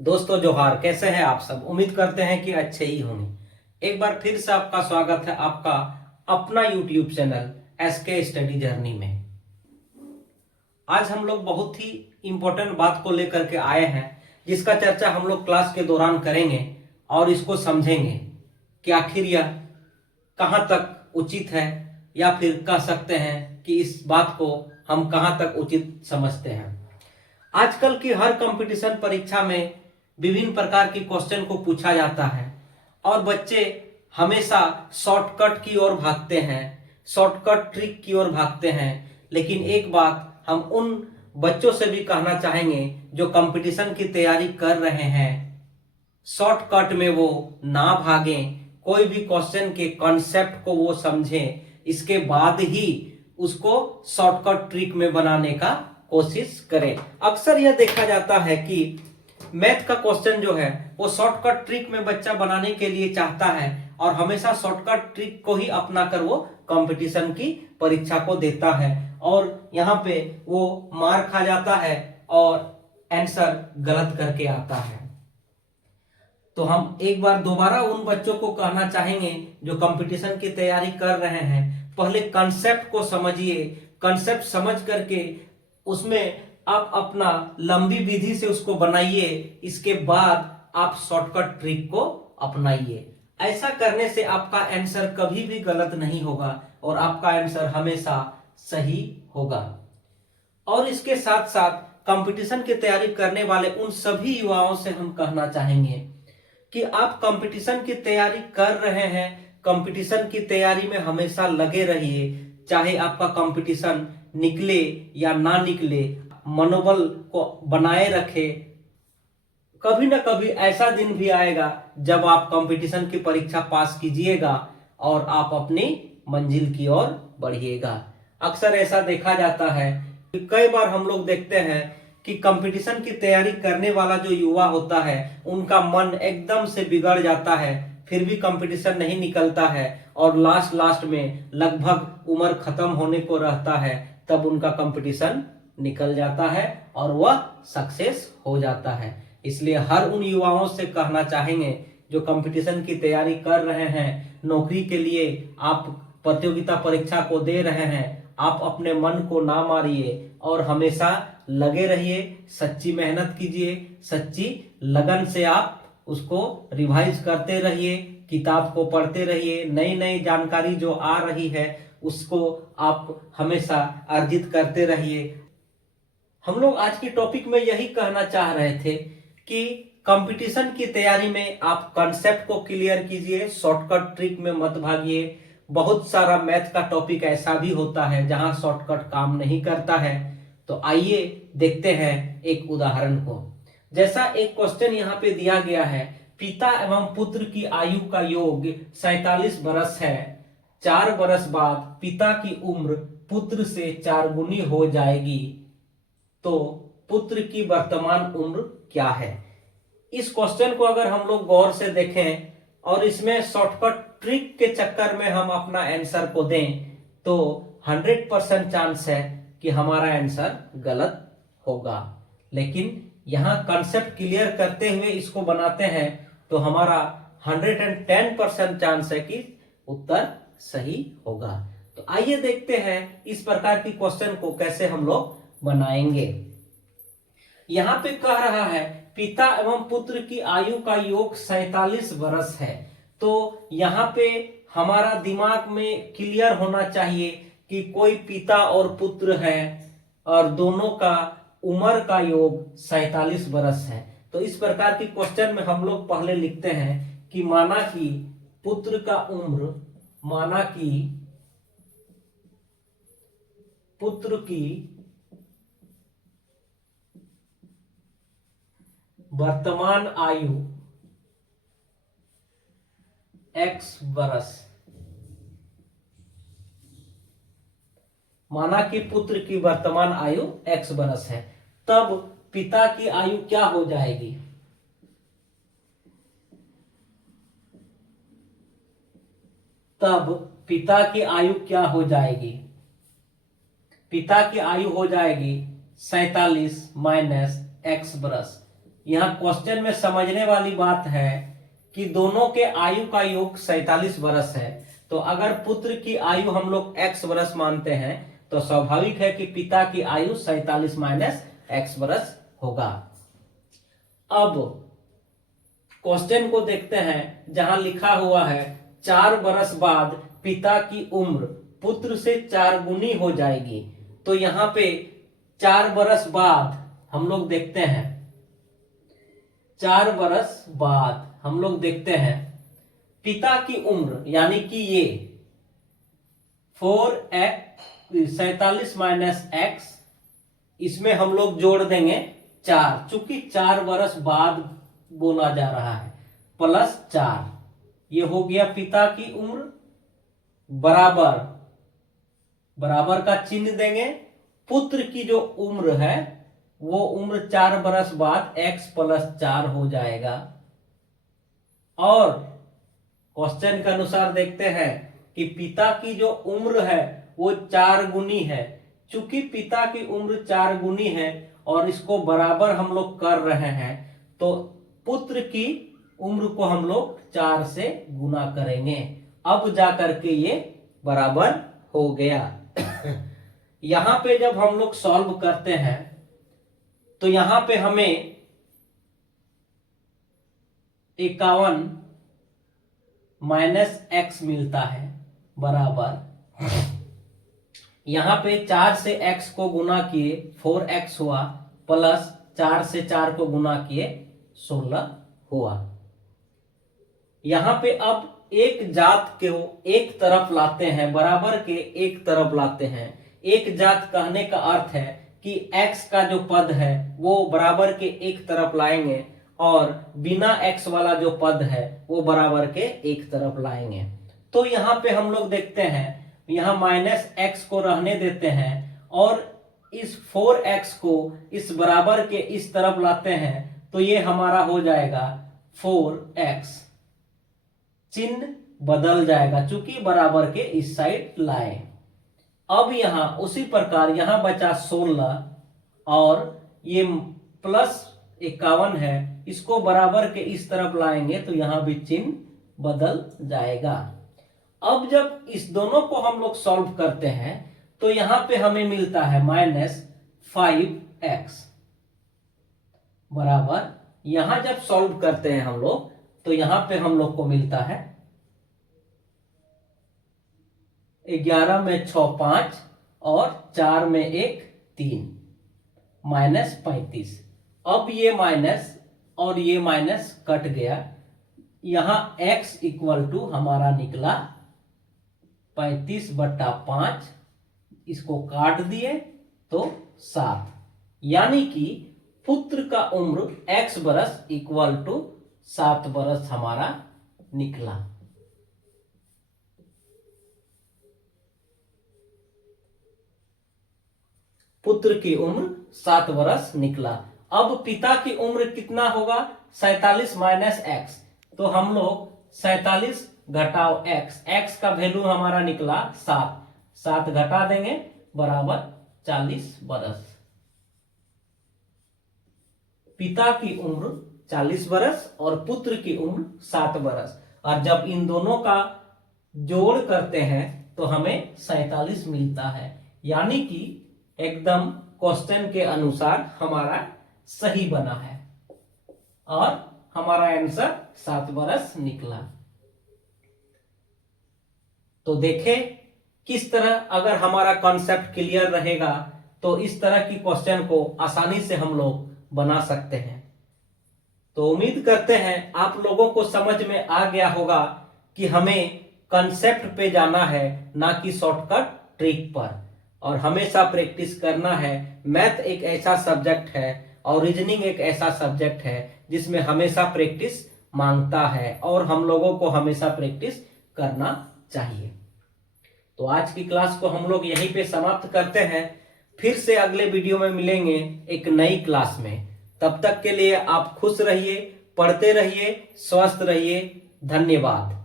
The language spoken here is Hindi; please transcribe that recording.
दोस्तों जोहार, कैसे हैं आप सब। उम्मीद करते हैं कि अच्छे ही होंगे। एक बार फिर से आपका स्वागत है आपका अपना YouTube channel SK study journey में। आज हम लोग बहुत ही इम्पोर्टेंट बात को लेकर के आए हैं, जिसका चर्चा हम लोग क्लास के दौरान करेंगे और इसको समझेंगे कि आखिर यह कहाँ तक उचित है, या फिर कह सकते हैं कि इस बात को हम कहाँ तक उचित समझते हैं। आजकल की हर कंपटीशन परीक्षा में विभिन्न प्रकार के क्वेश्चन को पूछा जाता है और बच्चे हमेशा शॉर्टकट की ओर भागते हैं, शॉर्टकट ट्रिक की ओर भागते हैं। लेकिन एक बात हम उन बच्चों से भी कहना चाहेंगे जो कंपटीशन की तैयारी कर रहे हैं, शॉर्टकट में वो ना भागें, कोई भी क्वेश्चन के कॉन्सेप्ट को वो समझें, इसके बाद ही उसको शॉर्टकट ट्रिक में बनाने का कोशिश करें। अक्सर यह देखा जाता है कि मैथ का क्वेश्चन जो है वो शॉर्टकट ट्रिक में बच्चा बनाने के लिए चाहता है और हमेशा शॉर्टकट ट्रिक को ही अपनाकर वो कंपटीशन की परीक्षा को देता है और यहाँ पे वो मार खा जाता है और आंसर गलत करके आता है। तो हम एक बार दोबारा उन बच्चों को कहना चाहेंगे जो कंपटीशन की तैयारी कर रहे हैं, पहले कंसेप्ट को समझिए। कंसेप्ट समझ करके उसमें आप अपना लंबी विधि से उसको बनाइए, इसके बाद आप शॉर्टकट ट्रिक को अपनाइए। ऐसा करने से आपका आंसर कभी भी गलत नहीं होगा और आपका आंसर हमेशा सही होगा। और इसके साथ साथ कंपटीशन की तैयारी करने वाले उन सभी युवाओं से हम कहना चाहेंगे कि आप कंपटीशन की तैयारी कर रहे हैं, कंपटीशन की तैयारी में हमेशा लगे रहिए। चाहे आपका कंपटीशन निकले या ना निकले, मनोबल को बनाए रखे। कभी ना कभी ऐसा दिन भी आएगा जब आप कंपटीशन की परीक्षा पास कीजिएगा और आप अपनी मंजिल की ओर बढ़िएगा। अक्सर ऐसा देखा जाता है कि कई बार हम लोग देखते हैं कि कंपटीशन की तैयारी करने वाला जो युवा होता है उनका मन एकदम से बिगड़ जाता है, फिर भी कंपटीशन नहीं निकलता है और लास्ट में लगभग उम्र खत्म होने को रहता है, तब उनका कंपटीशन निकल जाता है और वह सक्सेस हो जाता है। इसलिए हर उन युवाओं से कहना चाहेंगे जो कंपटीशन की तैयारी कर रहे हैं, नौकरी के लिए आप प्रतियोगिता परीक्षा को दे रहे हैं, आप अपने मन को ना मारिए और हमेशा लगे रहिए, सच्ची मेहनत कीजिए, सच्ची लगन से आप उसको रिवाइज करते रहिए, किताब को पढ़ते रहिए, नई नई जानकारी जो आ रही है उसको आप हमेशा अर्जित करते रहिए। हम लोग आज की टॉपिक में यही कहना चाह रहे थे कि कंपटीशन की तैयारी में आप कॉन्सेप्ट को क्लियर कीजिए, शॉर्टकट ट्रिक में मत भागिए। बहुत सारा मैथ का टॉपिक ऐसा भी होता है जहां शॉर्टकट काम नहीं करता है। तो आइए देखते हैं एक उदाहरण को। जैसा एक क्वेश्चन यहाँ पे दिया गया है, पिता एवं पुत्र की आयु का योग 47 वर्ष है। 4 वर्ष बाद पिता की उम्र पुत्र से 4 गुनी हो जाएगी, तो पुत्र की वर्तमान उम्र क्या है। इस क्वेश्चन को अगर हम लोग गौर से देखें और इसमें शॉर्टकट ट्रिक के चक्कर में हम अपना आंसर को दें तो 100% चांस है कि हमारा आंसर गलत होगा। लेकिन यहाँ कंसेप्ट क्लियर करते हुए इसको बनाते हैं तो हमारा 110% चांस है कि उत्तर सही होगा। तो आइए देखते हैं इस प्रकार की क्वेश्चन को कैसे हम लोग बनाएंगे। यहाँ पे कह रहा है पिता एवं पुत्र की आयु का योग 47 वर्ष है। तो यहाँ पे हमारा दिमाग में क्लियर होना चाहिए कि कोई पिता और पुत्र है और दोनों का उम्र का योग 47 वर्ष है। तो इस प्रकार की क्वेश्चन में हम लोग पहले लिखते हैं कि माना कि पुत्र का उम्र, माना कि पुत्र की वर्तमान आयु x वर्ष। माना कि पुत्र की वर्तमान आयु x वर्ष है, तब पिता की आयु क्या हो जाएगी। तब पिता की आयु क्या हो जाएगी। पिता की आयु हो जाएगी 47 माइनस x वर्ष। यहाँ क्वेश्चन में समझने वाली बात है कि दोनों के आयु का योग 47 वर्ष है। तो अगर पुत्र की आयु हम लोग x वर्ष मानते हैं तो स्वाभाविक है कि पिता की आयु 47 माइनस x वर्ष होगा। अब क्वेश्चन को देखते हैं, जहां लिखा हुआ है 4 वर्ष बाद पिता की उम्र पुत्र से 4 गुनी हो जाएगी। तो यहाँ पे 4 वर्ष बाद हम लोग देखते हैं, 4 वर्ष बाद हम लोग देखते हैं पिता की उम्र यानी कि ये 47 माइनस x, इसमें हम लोग जोड़ देंगे 4, चूंकि 4 वर्ष बाद बोला जा रहा है, प्लस 4, ये हो गया पिता की उम्र, बराबर बराबर का चिन्ह देंगे। पुत्र की जो उम्र है वो उम्र 4 वर्ष बाद x प्लस 4 हो जाएगा। और क्वेश्चन के अनुसार देखते हैं कि पिता की जो उम्र है वो 4 गुनी है। चूंकि पिता की उम्र 4 गुनी है और इसको बराबर हम लोग कर रहे हैं, तो पुत्र की उम्र को हम लोग 4 से गुना करेंगे। अब जाकर के ये बराबर हो गया। यहां पे जब हम लोग सॉल्व करते हैं तो यहां पे हमें 51 माइनस x मिलता है, बराबर यहां पे 4 से x को गुना किए 4x हुआ, प्लस 4 से 4 को गुना किए 16 हुआ। यहां पे अब एक जात को एक तरफ लाते हैं, बराबर के एक तरफ लाते हैं। एक जात कहने का अर्थ है कि x का जो पद है वो बराबर के एक तरफ लाएंगे और बिना x वाला जो पद है वो बराबर के एक तरफ लाएंगे। तो यहाँ पे हम लोग देखते हैं, यहाँ माइनस x को रहने देते हैं और इस 4x को इस बराबर के इस तरफ लाते हैं, तो ये हमारा हो जाएगा 4x, चिन्ह बदल जाएगा चूंकि बराबर के इस साइड लाए। अब यहां उसी प्रकार यहां बचा 16 और ये प्लस 51 है, इसको बराबर के इस तरफ लाएंगे तो यहां भी चिन्ह बदल जाएगा। अब जब इस दोनों को हम लोग सॉल्व करते हैं तो यहां पे हमें मिलता है -5x, बराबर यहां जब सॉल्व करते हैं हम लोग तो यहां पे हम लोग को मिलता है 11 में 6 5 और 4 में 1 3, -35। अब ये माइनस और ये माइनस कट गया, यहां x इक्वल टू हमारा निकला 35/5, इसको काट दिए तो 7, यानी कि पुत्र का उम्र x बरस इक्वल टू 7 बरस हमारा निकला। पुत्र की उम्र 7 वर्ष निकला। अब पिता की उम्र कितना होगा? 47 माइनस x, तो हम लोग 47 घटाओ x का वैल्यू हमारा निकला 7, 7 घटा देंगे बराबर 40 वर्ष। पिता की उम्र 40 वर्ष और पुत्र की उम्र 7 वर्ष, और जब इन दोनों का जोड़ करते हैं तो हमें 47 मिलता है, यानी कि एकदम क्वेश्चन के अनुसार हमारा सही बना है और हमारा आंसर 7 वर्ष निकला। तो देखें किस तरह अगर हमारा कॉन्सेप्ट क्लियर रहेगा तो इस तरह की क्वेश्चन को आसानी से हम लोग बना सकते हैं। तो उम्मीद करते हैं आप लोगों को समझ में आ गया होगा कि हमें कॉन्सेप्ट पे जाना है, ना कि शॉर्टकट ट्रिक पर, और हमेशा प्रैक्टिस करना है। मैथ एक ऐसा सब्जेक्ट है और रीजनिंग एक ऐसा सब्जेक्ट है जिसमें हमेशा प्रैक्टिस मांगता है और हम लोगों को हमेशा प्रैक्टिस करना चाहिए। तो आज की क्लास को हम लोग यहीं पे समाप्त करते हैं। फिर से अगले वीडियो में मिलेंगे एक नई क्लास में। तब तक के लिए आप खुश रहिए, पढ़ते रहिए, स्वस्थ रहिए। धन्यवाद।